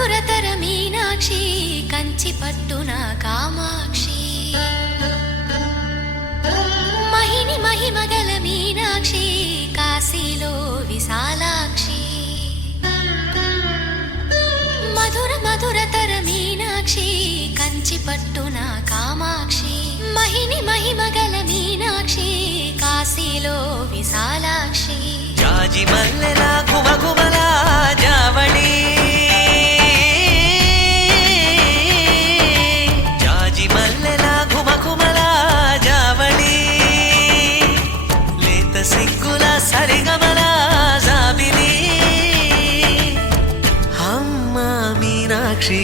మధురతర మీనాక్షి కంచి పట్టున కామాక్షి మహిని మహిమగల మీనాక్షి కాశీలో విశాలాక్షి మధుర మధురతర మీనాక్షి కంచి పట్టున కామాక్షి మహిని మహిమగల మీనాక్షి కాశీలో విశాలాక్షి జాజి మల్లెలా ఘుమఘుమలా జావళి జాజి మల్లెలా ఘుమఘుమలా జావళి లేత సిగ్గుల సరిగమల జాబిలి అమ్మ మీనాక్షి